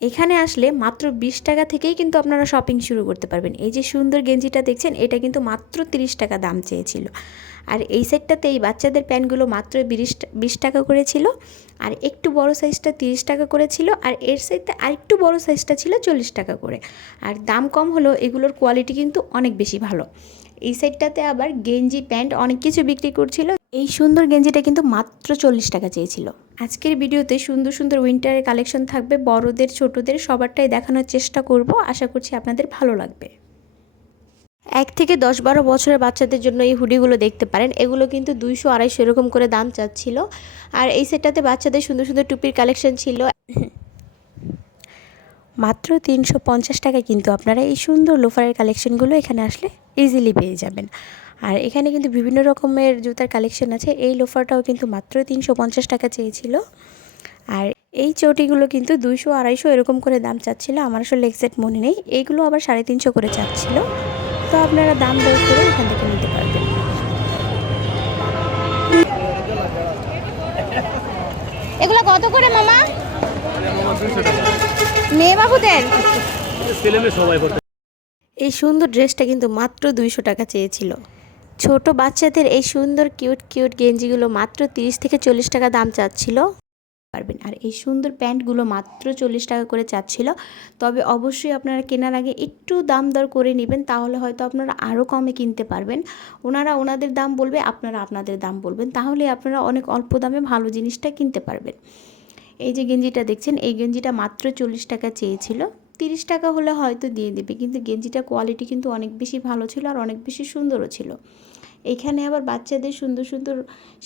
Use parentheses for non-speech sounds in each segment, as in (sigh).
এখানে আসলে মাত্র বিশ টাকা থেকেই কিন্তু আপনারা শপিং শুরু করতে পারবেন। এই যে সুন্দর গেঞ্জিটা দেখছেন, এটা কিন্তু মাত্র তিরিশ টাকা দাম চেয়েছিল। আর এই সেটটাতে এই বাচ্চাদের প্যান্টগুলো মাত্র বিশ বিশ টাকা করেছিল। আর একটু বড় সাইজটা তিরিশ টাকা করে ছিল আর এর সাইডটা আরেকটু বড় সাইজটা ছিল চল্লিশ টাকা করে। আর দাম কম হলেও এগুলোর কোয়ালিটি কিন্তু অনেক বেশি ভালো। এই সাইডটাতে আবার গেঞ্জি, প্যান্ট অনেক কিছু বিক্রি করছিল এই সুন্দর গেঞ্জিটা কিন্তু মাত্র চল্লিশ টাকা চেয়েছিল। আজকের ভিডিওতে সুন্দর সুন্দর উইন্টারের কালেকশন থাকবে। বড়দের ছোটদের সবারটাই দেখানোর চেষ্টা করব। আশা করছি আপনাদের ভালো লাগবে। এক থেকে দশ বারো বছরের বাচ্চাদের জন্য এই হুডিগুলো দেখতে পারেন। এগুলো কিন্তু দুইশো আড়াইশো এরকম করে দাম চাচ্ছিল। আর এই সেটটাতে বাচ্চাদের সুন্দর সুন্দর টুপির কালেকশন ছিল। মাত্র তিনশো পঞ্চাশ টাকা কিন্তু আপনারা এই সুন্দর লোফারের কালেকশনগুলো এখানে আসলে ইজিলি পেয়ে যাবেন। আর এখানে কিন্তু বিভিন্ন রকমের জুতার কালেকশন আছে। এই লোফারটাও কিন্তু মাত্র তিনশো পঞ্চাশ টাকা চেয়েছিল। আর এই চটিগুলো কিন্তু দুইশো আড়াইশো এরকম করে দাম চাচ্ছিল। আমার আসলে এক্সাক্ট মনে নেই। এইগুলো আবার সাড়ে তিনশো করে চাচ্ছিল। তো আপনারা দাম দর করে এখান থেকে নিতে পারবেন। এগুলো কত করে মামা? মেয়ে বাবুদের? এই সুন্দর ড্রেসটা কিন্তু মাত্র দুইশো টাকা চেয়েছিল। ছোট বাচ্চাদের এই সুন্দর কিউট কিউট গেঞ্জিগুলো মাত্র তিরিশ থেকে চল্লিশ টাকা দাম চাচ্ছিল। পারবেন। আর এই সুন্দর প্যান্টগুলো মাত্র চল্লিশ টাকা করে চাচ্ছিল। তবে অবশ্যই আপনারা কেনার আগে একটু দাম দর করে নেবেন, তাহলে হয়তো আপনারা আরও কমে কিনতে পারবেন। ওনারা ওনাদের দাম বলবে, আপনারা আপনাদের দাম বলবেন। তাহলে আপনারা অনেক অল্প দামে ভালো জিনিসটা কিনতে পারবেন। এই যে গেঞ্জিটা দেখছেন, এই গেঞ্জিটা মাত্র চল্লিশ টাকা চেয়েছিল। তিরিশ টাকা হলে হয়তো দিয়ে দেবে, কিন্তু গেঞ্জিটার কোয়ালিটি কিন্তু অনেক বেশি ভালো ছিল আর অনেক বেশি সুন্দরও ছিল। এখানে আবার বাচ্চাদের সুন্দর সুন্দর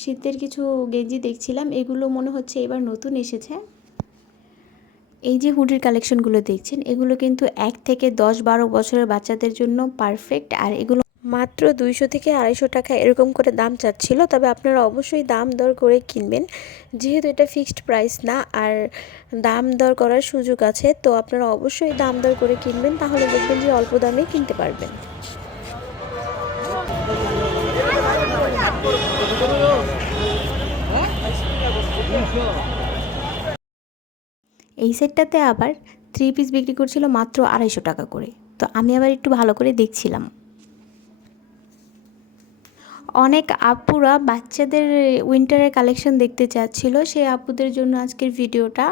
শীতের কিছু গেঞ্জি দেখছিলাম। এগুলো মনে হচ্ছে এবার নতুন এসেছে। এই যে হুডির কালেকশনগুলো দেখছেন, এগুলো কিন্তু এক থেকে দশ বারো বছরের বাচ্চাদের জন্য পারফেক্ট। আর এগুলো মাত্র দুইশো থেকে আড়াইশো টাকা এরকম করে দাম চাচ্ছিল। তবে আপনারা অবশ্যই দাম দর করে কিনবেন। যেহেতু এটা ফিক্সড প্রাইস না, আর দাম দর করার সুযোগ আছে, তো আপনারা অবশ্যই দাম দর করে কিনবেন। তাহলে দেখবেন যে অল্প দামে কিনতে পারবেন। এই সেটটাতে আবার থ্রি পিস বিক্রি করছিল মাত্র আড়াইশো টাকা করে। তো আমি আবার একটু ভালো করে দেখছিলাম। অনেক আপুরা বাচ্চাদের উইন্টারের কালেকশন দেখতে চাচ্ছিল, সেই আপুদের জন্য আজকের ভিডিওটা।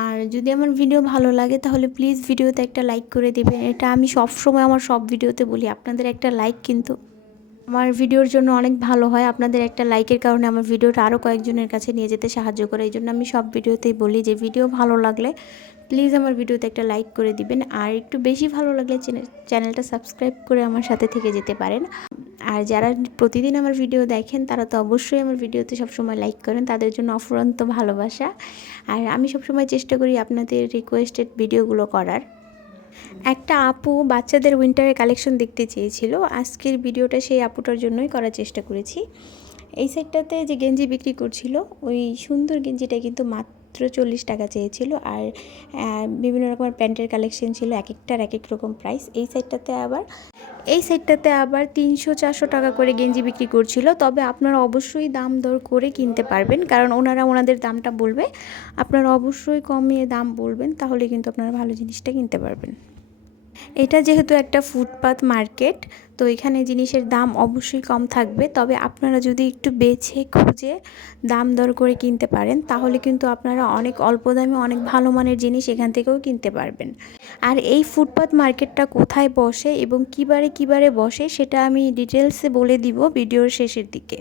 আর যদি আমার ভিডিও ভালো লাগে, তাহলে প্লিজ ভিডিওতে একটা লাইক করে দেবেন। এটা আমি সব সময় আমার সব ভিডিওতে বলি, আপনাদের একটা লাইক কিন্তু আমার ভিডিওর জন্য অনেক ভালো হয়। আপনাদের একটা লাইকের কারণে আমার ভিডিওটা আরও কয়েকজনের কাছে নিয়ে যেতে সাহায্য করে। এই জন্য আমি সব ভিডিওতেই বলি যে, ভিডিও ভালো লাগলে প্লিজ আমার ভিডিওতে একটা লাইক করে দিবেন। আর একটু বেশি ভালো লাগলে চ্যানেলটা সাবস্ক্রাইব করে আমার সাথে থেকে যেতে পারেন। আর যারা প্রতিদিন আমার ভিডিও দেখেন, তারা তো অবশ্যই আমার ভিডিওতে সবসময় লাইক করেন। তাদের জন্য অফুরন্ত ভালোবাসা। আর আমি সবসময় চেষ্টা করি আপনাদের রিকোয়েস্টেড ভিডিওগুলো করার। একটা আপু বাচ্চাদের উইন্টারের কালেকশন দেখতে চেয়েছিল। আজকের ভিডিওটা সেই আপুটার জন্যই করার চেষ্টা করেছি। এই সাইডটাতে যে গেঞ্জি বিক্রি করছিল, ওই সুন্দর গেঞ্জিটা কিন্তু মাত্র চল্লিশ টাকা চেয়েছিল আর বিভিন্ন রকমের প্যান্টের কালেকশন ছিল এক একটার এক এক রকম প্রাইস এই সাইডটাতে আবার, এই সাইডটাতে আবার তিনশো চারশো টাকা করে গেঞ্জি বিক্রি করছিল। তবে আপনারা অবশ্যই দাম দর করে কিনতে পারবেন, কারণ ওনারা ওনাদের দামটা বলবে। আপনারা অবশ্যই কমিয়ে দাম বলবেন, তাহলে কিন্তু আপনারা ভালো জিনিসটা কিনতে পারবেন। এটা যেহেতু একটা ফুটপাত মার্কেট তো এখানে জিনিসের দাম অবশ্যই কম থাকবে। তবে আপনারা যদি একটু বেছে খুঁজে দাম দর করে কিনতে পারেন, তাহলে কিন্তু আপনারা অনেক অল্প দামে অনেক ভালো মানের জিনিস এখান থেকেও কিনতে পারবেন। আর এই ফুটপাত মার্কেটটা কোথায় বসে এবং কিবারে কিবারে বসে সেটা আমি ডিটেলসে বলে দিব ভিডিওর শেষের দিকে।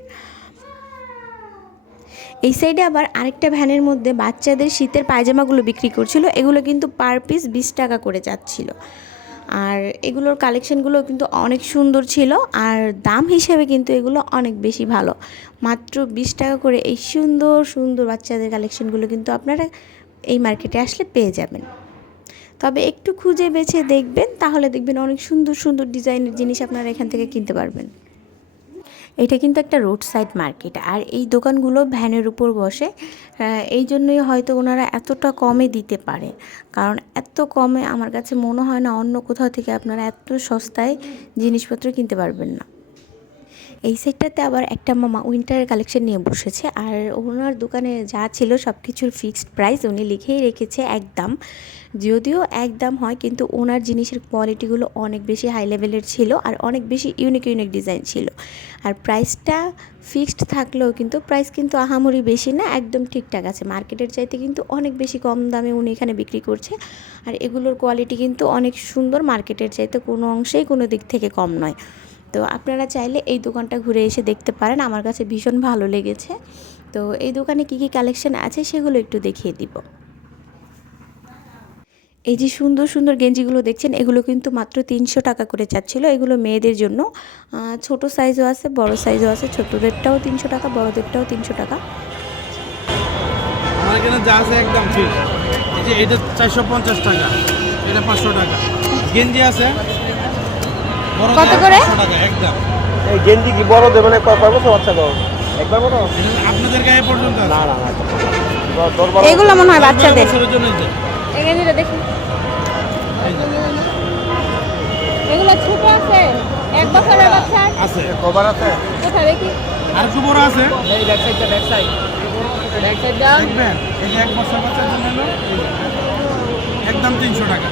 এই সাইডে আবার আরেকটা ভ্যানের মধ্যে বাচ্চাদের শীতের পায়জামাগুলো বিক্রি করছিল। এগুলো কিন্তু পার পিস বিশ টাকা করে যাচ্ছিল। আর এগুলোর কালেকশানগুলো কিন্তু অনেক সুন্দর ছিল আর দাম হিসেবে কিন্তু এগুলো অনেক বেশি ভালো। মাত্র বিশ টাকা করে এই সুন্দর সুন্দর বাচ্চাদের কালেকশানগুলো কিন্তু আপনারা এই মার্কেটে আসলে পেয়ে যাবেন। তবে একটু খুঁজে বেছে দেখবেন, তাহলে দেখবেন অনেক সুন্দর সুন্দর ডিজাইনের জিনিস আপনারা এখান থেকে কিনতে পারবেন। এটা কিন্তু একটা রোড সাইড মার্কেট আর এই দোকানগুলো ভ্যানের উপর বসে এই জন্যই হয়তো ওনারা এতটা কমে দিতে পারে। কারণ এত কমে আমার কাছে মনে হয় না অন্য কোথাও থেকে আপনারা এত সস্তায় জিনিসপত্র কিনতে পারবেন না। এই সেটটাতে আবার একটা মামা উইন্টারের কালেকশন নিয়ে বসেছে আর ওনার দোকানে যা ছিল সব কিছুর ফিক্সড প্রাইস উনি লিখেই রেখেছে একদম। যদিও একদম হয় কিন্তু ওনার জিনিসের কোয়ালিটিগুলো অনেক বেশি হাই লেভেলের ছিল আর অনেক বেশি ইউনিক ইউনিক ডিজাইন ছিল। আর প্রাইসটা ফিক্সড থাকলেও কিন্তু প্রাইস কিন্তু আহামরি বেশি না, একদম ঠিকঠাক আছে। মার্কেটের চাইতে কিন্তু অনেক বেশি কম দামে উনি এখানে বিক্রি করছে আর এগুলোর কোয়ালিটি কিন্তু অনেক সুন্দর। মার্কেটের চাইতে কোনো অংশেই কোনো দিক থেকে কম নয়। তো আপনারা চাইলে এই দোকানটা ঘুরে এসে দেখতে পারেন। আমার কাছে ভীষণ ভালো লেগেছে। তো এই দোকানে কী কী কালেকশন আছে সেগুলো একটু দেখিয়ে দিব। এই যে সুন্দর সুন্দর গেঞ্জিগুলো দেখছেন, এগুলো কিন্তু মাত্র তিনশো টাকা করে চাচ্ছিল। এগুলো মেয়েদের জন্য। ছোট সাইজও আছে, বড় সাইজও আছে। ছোটদেরটাও তিনশো টাকা, বড়দেরটাও তিনশো টাকা। চারশো পঞ্চাশ টাকা, এটা পাঁচশো টাকা। গেঞ্জি আছে কত করে? একদম। এই গেঞ্জি কি বড় দেবে না কয় বছর বাচ্চা দাও একবার বড় আপনাদের গায়ে পর্যন্ত না না না এগুলো মনে হয় বাচ্চাদের। বছরের। এই গেঞ্জিটা দেখি। এগুলো ছোট আছে। এক বছরের বাচ্চার আছে। কভার আছে? কোথায় দেখি? আর একটু বড় আছে? এই ব্যাক সাইডটা ব্যাক সাইড। ব্যাক সাইড দাও। দেখবেন এই যে এক বছর বাচ্চার জন্য একদম তিনশো টাকা।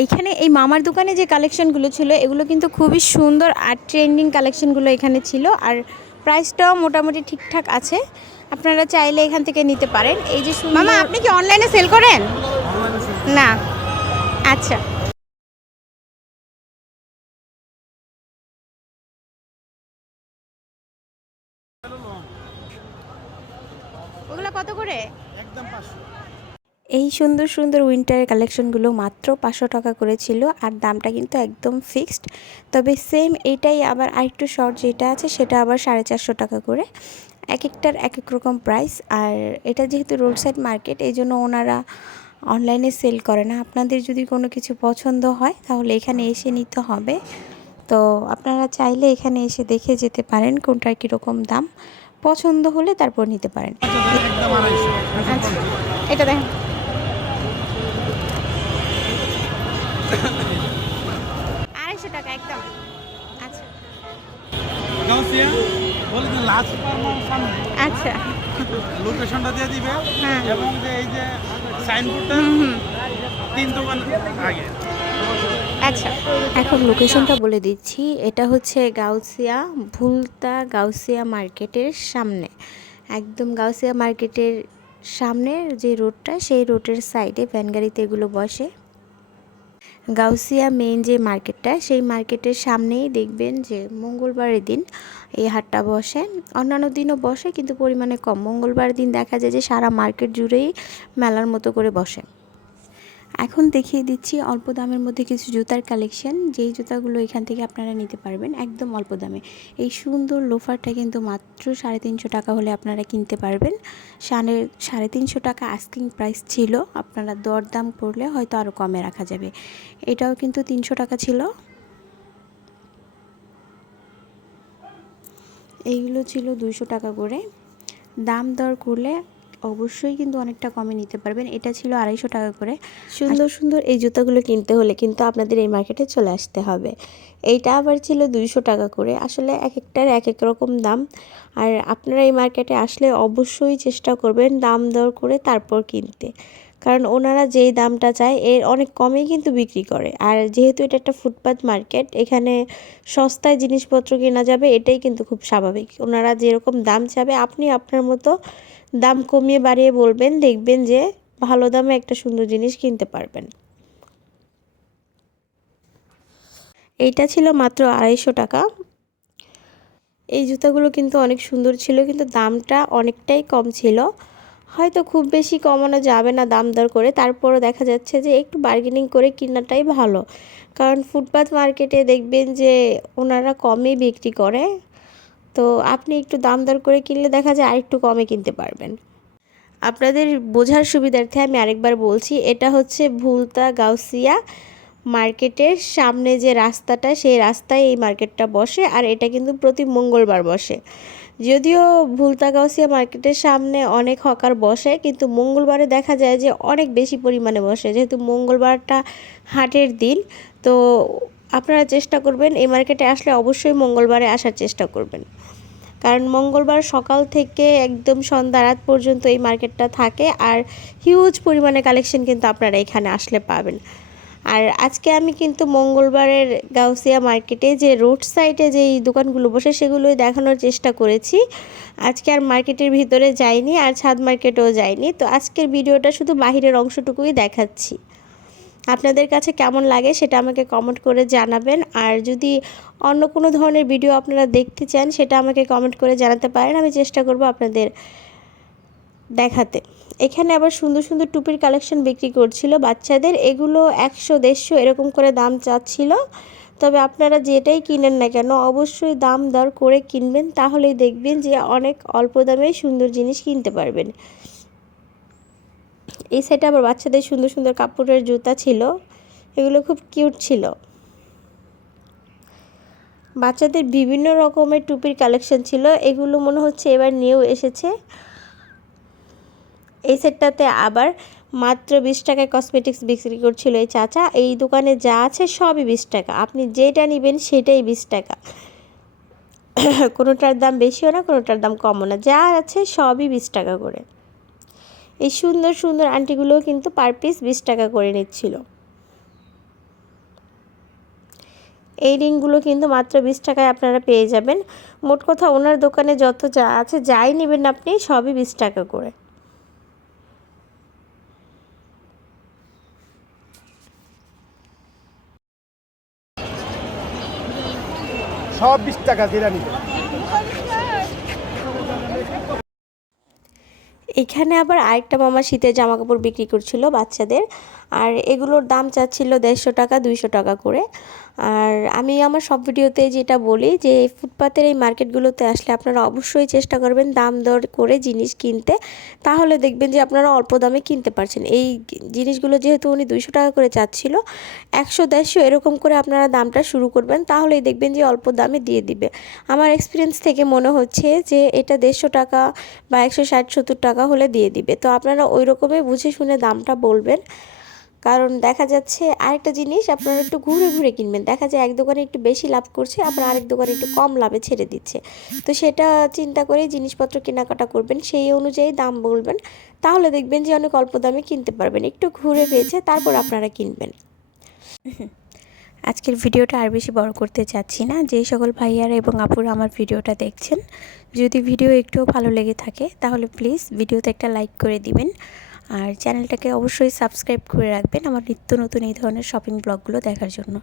এইখানে এই মামার দোকানে যে কালেকশনগুলো ছিল, এগুলো কিন্তু খুবই সুন্দর আর ট্রেন্ডিং কালেকশনগুলো এখানে ছিল। আর প্রাইসটাও মোটামুটি ঠিকঠাক আছে। আপনারা চাইলে এখান থেকে নিতে পারেন। এই যে সুন্দর মামা আপনি কি অনলাইনে সেল করেন? না। আচ্ছা। ওগুলো কত করে? একদম এই সুন্দর সুন্দর উইন্টারের কালেকশনগুলো মাত্র পাঁচশো টাকা করে ছিল আর দামটা কিন্তু একদম ফিক্সড তবে সেম এটাই আবার আরেকটু শর্ট যেটা আছে সেটা আবার সাড়ে চারশো টাকা করে। এক একটার এক এক রকম প্রাইস আর এটা যেহেতু রোড সাইড মার্কেট এই জন্য ওনারা অনলাইনে সেল করে না। আপনাদের যদি কোনো কিছু পছন্দ হয়, তাহলে এখানে এসে নিতে হবে। তো আপনারা চাইলে এখানে এসে দেখে যেতে পারেন কোনটার কীরকম দাম। পছন্দ হলে তারপর নিতে পারেন। এটা দেখেন। আড়াইশো টাকা একদম। আচ্ছা। বলে যে লাস্ট পারমার সামনে। আচ্ছা। লোকেশনটা দিয়ে দিবে হ্যাঁ। এবং যে এই যে সাইনবোর্ডটা তিন দোকান আগে। আচ্ছা। এখন লোকেশনটা বলে দিচ্ছি। এটা হচ্ছে গাউসিয়া ভুলতা গাউসিয়া মার্কেটের সামনে। একদম গাউসিয়া মার্কেটের সামনের যে রোডটা সেই রোডের সাইডে ভ্যান গাড়িতে এগুলো বসে। গাউসিয়া মেইন যে মার্কেটটা সেই মার্কেটের সামনেই দেখবেন যে মঙ্গলবারের দিন এই হাটটা বসে। অন্যান্য দিনও বসে, কিন্তু পরিমাণে কম। মঙ্গলবার দিন দেখা যায় যে সারা মার্কেট জুড়েই মেলার মতো করে বসে। এখন দেখিয়ে দিচ্ছি অল্প দামের মধ্যে কিছু জুতার কালেকশন যেই জুতাগুলো এখান থেকে আপনারা নিতে পারবেন, একদম অল্প দামে। এই সুন্দর লোফারটা কিন্তু মাত্র সাড়ে তিনশো টাকা হলে আপনারা কিনতে পারবেন। সাড়ে সাড়ে তিনশো টাকা আস্কিং প্রাইস ছিল। আপনারা দরদাম করলে হয়তো আরও কমে রাখা যাবে। এটাও কিন্তু তিনশো টাকা ছিল। এইগুলো ছিল দুইশো টাকা করে। দাম দর করলে অবশ্যই কিন্তু অনেকটা কমে নিতে পারবেন। এটা ছিল আড়াইশো টাকা করে। সুন্দর সুন্দর এই জুতাগুলো কিনতে হলে কিন্তু আপনাদের এই মার্কেটে চলে আসতে হবে। এইটা আবার ছিল দুইশো টাকা করে। আসলে এক একটার এক এক রকম দাম। আর আপনারা এই মার্কেটে আসলে অবশ্যই চেষ্টা করবেন দাম দর করে তারপর কিনতে। কারণ ওনারা যেই দামটা চায়, এর অনেক কমেই কিন্তু বিক্রি করে। আর যেহেতু এটা একটা ফুটপাথ মার্কেট, এখানে সস্তায় জিনিসপত্র কেনা যাবে, এটাই কিন্তু খুব স্বাভাবিক। ওনারা যেরকম দাম চাবে, আপনি আপনার মতো দাম কমিয়ে বাড়িয়ে বলবেন, দেখবেন যে ভালো দামে একটা সুন্দর জিনিস কিনতে পারবেন। এইটা ছিল মাত্র আড়াইশো টাকা। এই জুতাগুলো কিন্তু অনেক সুন্দর ছিল, কিন্তু দামটা অনেকটাই কম ছিল। হয়তো খুব বেশি কমানো যাবে না দাম দর করে। তারপরও দেখা যাচ্ছে যে একটু বার্গেনিং করে কেনাটাই ভালো। কারণ ফুটপাথ মার্কেটে দেখবেন যে ওনারা কমে বিক্রি করে। তো আপনি একটু দাম দর করে কিনলে দেখা যায় আরেকটু কমে কিনতে পারবেন। আপনাদের বোঝার সুবিধার্থে আমি আরেকবার বলছি, এটা হচ্ছে ভুলতা গাউসিয়া মার্কেটের সামনে যে রাস্তাটা, সেই রাস্তায় এই মার্কেটটা বসে। আর এটা কিন্তু প্রতি মঙ্গলবার বসে। যদিও ভুলতাগাউসিয়া মার্কেটের সামনে অনেক হকার বসে, কিন্তু মঙ্গলবারে দেখা যায় যে অনেক বেশি পরিমাণে বসে। যেহেতু মঙ্গলবারটা হাটের দিন, তো আপনারা চেষ্টা করবেন এই মার্কেটে আসলে অবশ্যই মঙ্গলবারে আসার চেষ্টা করবেন। কারণ মঙ্গলবার সকাল থেকে একদম সন্ধ্যা রাত পর্যন্ত এই মার্কেটটা থাকে, আর হিউজ পরিমাণে কালেকশন কিন্তু আপনারা এখানে আসলে পাবেন। আর আজকে আমি কিন্তু মঙ্গলবারের গাউসিয়া মার্কেটে যে রোড সাইডে যেই দোকানগুলো বসে সেগুলোই দেখানোর চেষ্টা করেছি। আজকে আর মার্কেটের ভিতরে যাইনি আর ছাদ মার্কেটেও যাইনি। তো আজকের ভিডিওটা শুধু বাহিরের অংশটুকুই দেখাচ্ছি। আপনাদের কাছে কেমন লাগে সেটা আমাকে কমেন্ট করে জানাবেন। আর যদি অন্য কোনো ধরনের ভিডিও আপনারা দেখতে চান সেটা আমাকে কমেন্ট করে জানাতে পারেন। আমি চেষ্টা করব আপনাদের দেখাতে। এখানে আবার সুন্দর সুন্দর টুপির কালেকশন বিক্রি করছিল বাচ্চাদের। এগুলো একশো, দেড়শো এরকম করে দাম চাচ্ছিল। তবে আপনারা যেটাই কিনেন না কেন, অবশ্যই দাম দর করে কিনবেন, তাহলেই দেখবেন যে অনেক অল্প দামে সুন্দর জিনিস কিনতে পারবেন। এই সাইডে আবার বাচ্চাদের সুন্দর সুন্দর কাপড়ের জুতা ছিল, এগুলো খুব কিউট ছিল। বাচ্চাদের বিভিন্ন রকমের টুপির কালেকশন ছিল, এগুলো মনে হচ্ছে এবার নিউ এসেছে। এই সেটটাতে আবার মাত্র বিশ টাকায় কসমেটিক্স বিক্রি করছিল এই চাচা। এই দোকানে যা আছে সবই বিশ টাকা। আপনি যেটা নেবেন সেটাই বিশ টাকা। (coughs) কোনোটার দাম বেশিও না, কোনোটার দাম কমও না। যা আছে সবই বিশ টাকা করে। এই সুন্দর সুন্দর আন্টিগুলোও কিন্তু পার পিস বিশ টাকা করে নিচ্ছিল। এই রিংগুলো কিন্তু মাত্র বিশ টাকায় আপনারা পেয়ে যাবেন। মোট কথা ওনার দোকানে যত যা আছে যাই নেবেন আপনি সবই বিশ টাকা করে। সব টাকা যেটা নিবে। এখানে আবার আরেকটা মামা শীতের জামা কাপড় বিক্রি করছিল বাচ্চাদের। আর এগুলোর দাম চাচ্ছিল দেড়শো টাকা, দুইশো টাকা করে। আর আমি আমার সব ভিডিওতে যেটা বলি যে ফুটপাতের এই মার্কেটগুলোতে আসলে আপনারা অবশ্যই চেষ্টা করবেন দাম দর করে জিনিস কিনতে। তাহলে দেখবেন যে আপনারা অল্প দামে কিনতে পারছেন। এই জিনিসগুলো যেহেতু উনি দুইশো টাকা করে চাচ্ছিল, একশো, দেড়শো এরকম করে আপনারা দামটা শুরু করবেন, তাহলেই দেখবেন যে অল্প দামে দিয়ে দিবে। আমার এক্সপিরিয়েন্স থেকে মনে হচ্ছে যে, এটা দেড়শো টাকা বা একশো, ষাট, সত্তর টাকা হলে দিয়ে দিবে। তো আপনারা ওই রকমই বুঝে শুনে দামটা বলবেন। কারণ দেখা যাচ্ছে আরেকটা জিনিস, আপনারা একটু ঘুরে ঘুরে কিনবেন। দেখা যায় এক দোকানে একটু বেশি লাভ করছে, আবার আরেক দোকানে একটু কম লাভে ছেড়ে দিচ্ছে। তো সেটা চিন্তা করেই জিনিসপত্র কেনাকাটা করবেন, সেই অনুযায়ী দাম বলবেন। তাহলে দেখবেন যে অনেক অল্প দামে কিনতে পারবেন। একটু ঘুরে পেয়েছে তারপর আপনারা কিনবেন। আজকের ভিডিওটা আর বেশি বড় করতে চাচ্ছি না। যে সকল ভাইয়ারা এবং আপুরা আমার ভিডিওটা দেখছেন, যদি ভিডিও একটুও ভালো লেগে থাকে, তাহলে প্লিজ ভিডিওতে একটা লাইক করে দিবেন। আর চ্যানেলটাকে অবশ্যই সাবস্ক্রাইব করে রাখবেন আমার নিত্য নতুন এই ধরনের শপিং ব্লগগুলো দেখার জন্য।